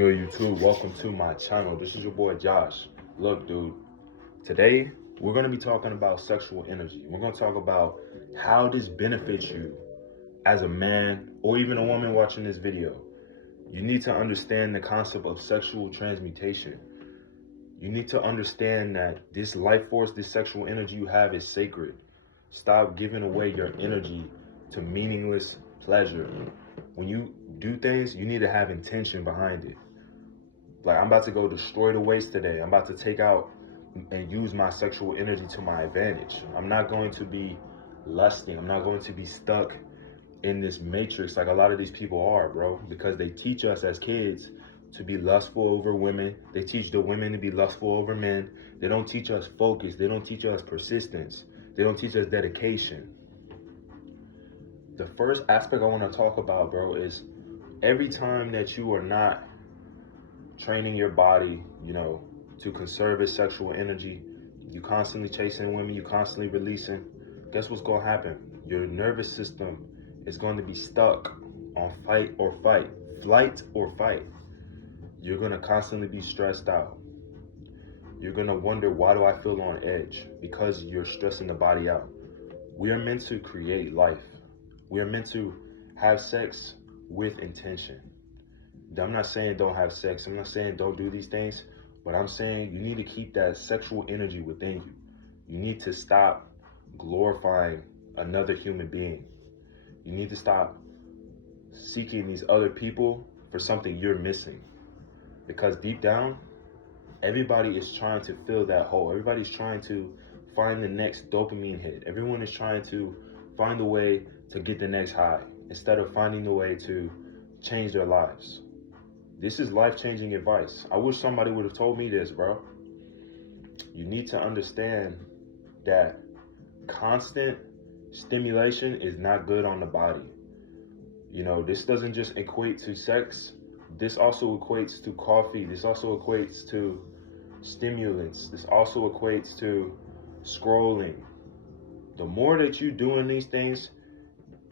Yo, YouTube, welcome to my channel. This is your boy Josh. Look, dude, today we're going to be talking about sexual energy. We're going to talk about how this benefits you as a man or even a woman watching this video. You need to understand the concept of sexual transmutation. You need to understand that this life force, this sexual energy you have is sacred. Stop giving away your energy to meaningless pleasure. When you do things, you need to have intention behind it. Like, I'm about to go destroy the waste today. I'm about to take out and use my sexual energy to my advantage. I'm not going to be lusting. I'm not going to be stuck in this matrix like a lot of these people are, bro. Because they teach us as kids to be lustful over women. They teach the women to be lustful over men. They don't teach us focus. They don't teach us persistence. They don't teach us dedication. The first aspect I want to talk about, bro, is every time that you are not training your body, to conserve its sexual energy, you constantly chasing women, you constantly releasing, guess what's going to happen? Your nervous system is going to be stuck on flight or fight. You're going to constantly be stressed out. You're going to wonder, why do I feel on edge? Because you're stressing the body out. We are meant to create life. We are meant to have sex with intention. I'm not saying don't have sex. I'm not saying don't do these things, but I'm saying you need to keep that sexual energy within you. You need to stop glorifying another human being. You need to stop seeking these other people for something you're missing. Because deep down, everybody is trying to fill that hole. Everybody's trying to find the next dopamine hit. Everyone is trying to find a way to get the next high instead of finding the way to change their lives. This is life-changing advice. I wish somebody would have told me this, bro. You need to understand that constant stimulation is not good on the body. This doesn't just equate to sex. This also equates to coffee. This also equates to stimulants. This also equates to scrolling. The more that you're doing these things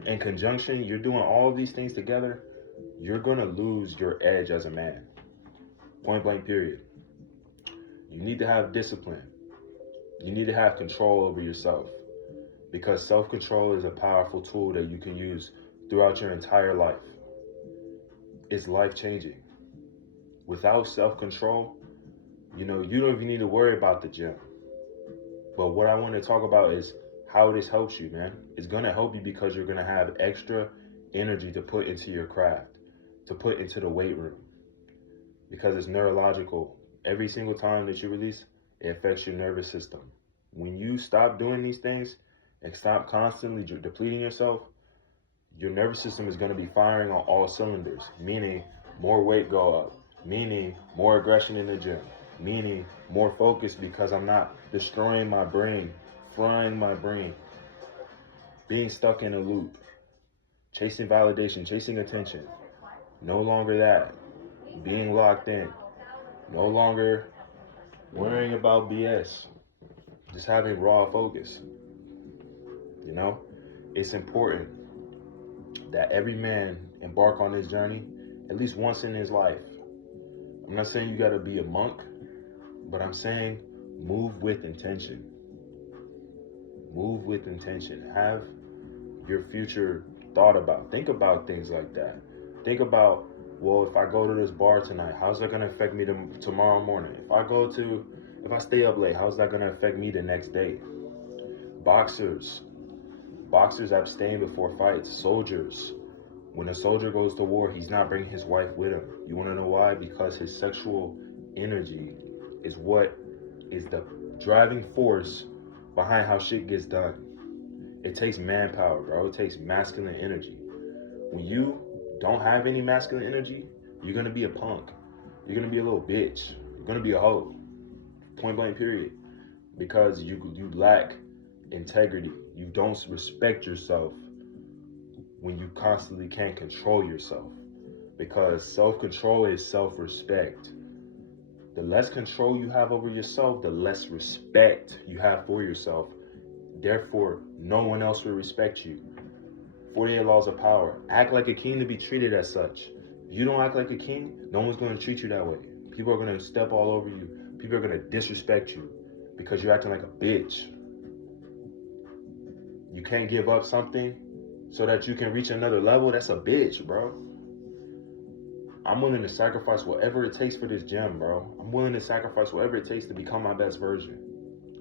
in conjunction, you're doing all these things together, you're going to lose your edge as a man. Point blank, period. You need to have discipline. You need to have control over yourself, because self-control is a powerful tool that you can use throughout your entire life. It's life-changing. Without self-control, you don't even need to worry about the gym. But what I want to talk about is how this helps you, man. It's going to help you because you're going to have extra energy to put into your craft, to put into the weight room, because it's neurological. Every single time that you release, it affects your nervous system. When you stop doing these things and stop constantly depleting yourself, your nervous system is going to be firing on all cylinders, meaning more weight go up, meaning more aggression in the gym, meaning more focus because I'm not destroying my brain, frying my brain, being stuck in a loop, chasing validation, chasing attention. No longer that. Being locked in. No longer worrying about BS. Just having raw focus. It's important that every man embark on this journey at least once in his life. I'm not saying you got to be a monk, but I'm saying move with intention. Move with intention. Have your future thought about. Think about things like that. Think about, well, if I go to this bar tonight, how's that going to affect me tomorrow morning? If I stay up late, how's that going to affect me the next day? Boxers abstain before fights. Soldiers, when a soldier goes to war, he's not bringing his wife with him. You want to know why? Because his sexual energy is what is the driving force behind how shit gets done. It takes manpower, bro. It takes masculine energy. When you don't have any masculine energy, you're going to be a punk. You're going to be a little bitch. You're going to be a hoe. Point blank, period. Because you lack integrity. You don't respect yourself when you constantly can't control yourself. Because self-control is self-respect. The less control you have over yourself, the less respect you have for yourself. Therefore, no one else will respect you. 48 laws of power. Act like a king to be treated as such. If you don't act like a king, no one's going to treat you that way. People are going to step all over you. People are going to disrespect you because you're acting like a bitch. You can't give up something so that you can reach another level. That's a bitch, bro. I'm willing to sacrifice whatever it takes for this gym, bro. I'm willing to sacrifice whatever it takes to become my best version.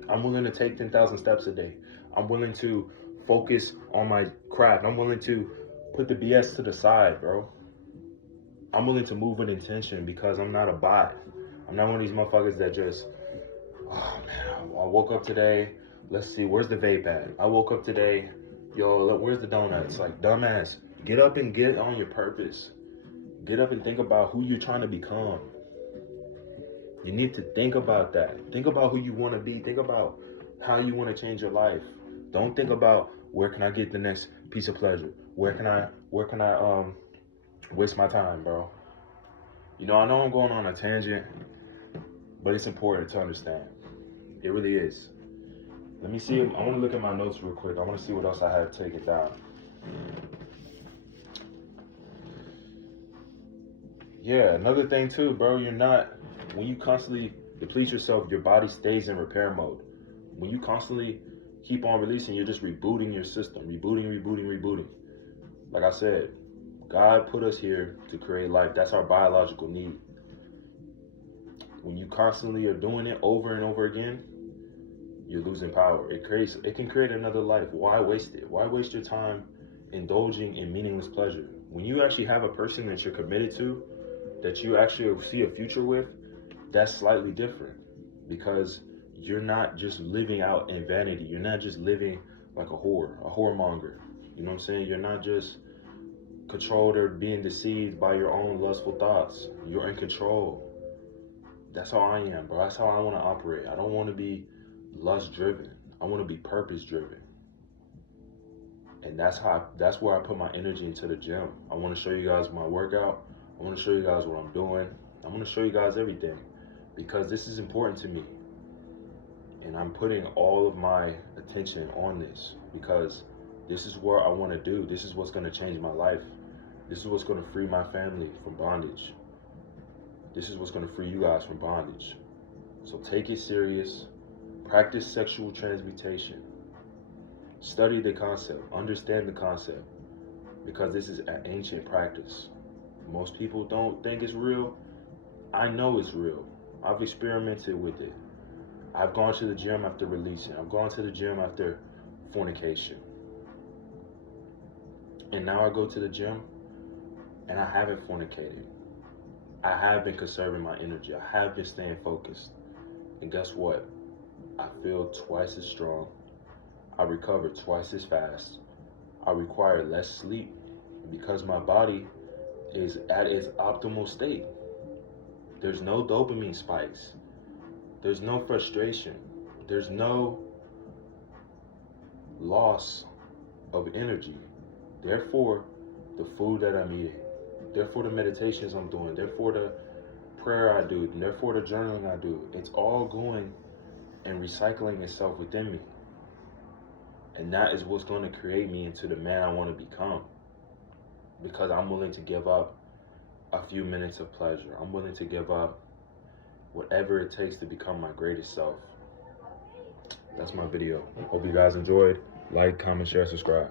I'm willing to take 10,000 steps a day. I'm willing to focus on my craft. I'm willing to put the BS to the side, bro. I'm willing to move with intention because I'm not a bot. I'm not one of these motherfuckers that just, oh man, I woke up today. Let's see, where's the vape at? I woke up today. Yo, look, where's the donuts? Like, dumbass, get up and get on your purpose. Get up and think about who you're trying to become. You need to think about that. Think about who you want to be. Think about how you want to change your life. Don't think about where can I get the next piece of pleasure? Where can I waste my time, bro? You know, I know I'm going on a tangent, but it's important to understand. It really is. Let me see. I want to look at my notes real quick. I want to see what else I have taken down. Yeah, another thing too, bro, when you constantly deplete yourself, your body stays in repair mode. When you constantly keep on releasing, you're just rebooting your system, rebooting. Like I said, God put us here to create life. That's our biological need. When you constantly are doing it over and over again, you're losing power. It can create another life. Why waste it? Why waste your time indulging in meaningless pleasure? When you actually have a person that you're committed to, that you actually see a future with, that's slightly different because you're not just living out in vanity. You're not just living like a whoremonger. You know what I'm saying? You're not just controlled or being deceived by your own lustful thoughts. You're in control. That's how I am, bro. That's how I want to operate. I don't want to be lust driven. I want to be purpose driven. And that's where I put my energy into the gym. I want to show you guys my workout. I want to show you guys what I'm doing. I want to show you guys everything because this is important to me. And I'm putting all of my attention on this because this is what I want to do. This is what's going to change my life. This is what's going to free my family from bondage. This is what's going to free you guys from bondage. So take it serious. Practice sexual transmutation. Study the concept. Understand the concept because this is an ancient practice. Most people don't think it's real. I know it's real. I've experimented with it. I've gone to the gym after releasing. I've gone to the gym after fornication. And now I go to the gym and I haven't fornicated. I have been conserving my energy. I have been staying focused. And guess what? I feel twice as strong. I recover twice as fast. I require less sleep because my body is at its optimal state. There's no dopamine spikes. There's no frustration. There's no loss of energy. Therefore, the food that I'm eating, therefore the meditations I'm doing, therefore the prayer I do, and therefore the journaling I do, it's all going and recycling itself within me. And that is what's going to create me into the man I want to become. Because I'm willing to give up a few minutes of pleasure. I'm willing to give up whatever it takes to become my greatest self. That's my video. Hope you guys enjoyed. Like, comment, share, subscribe.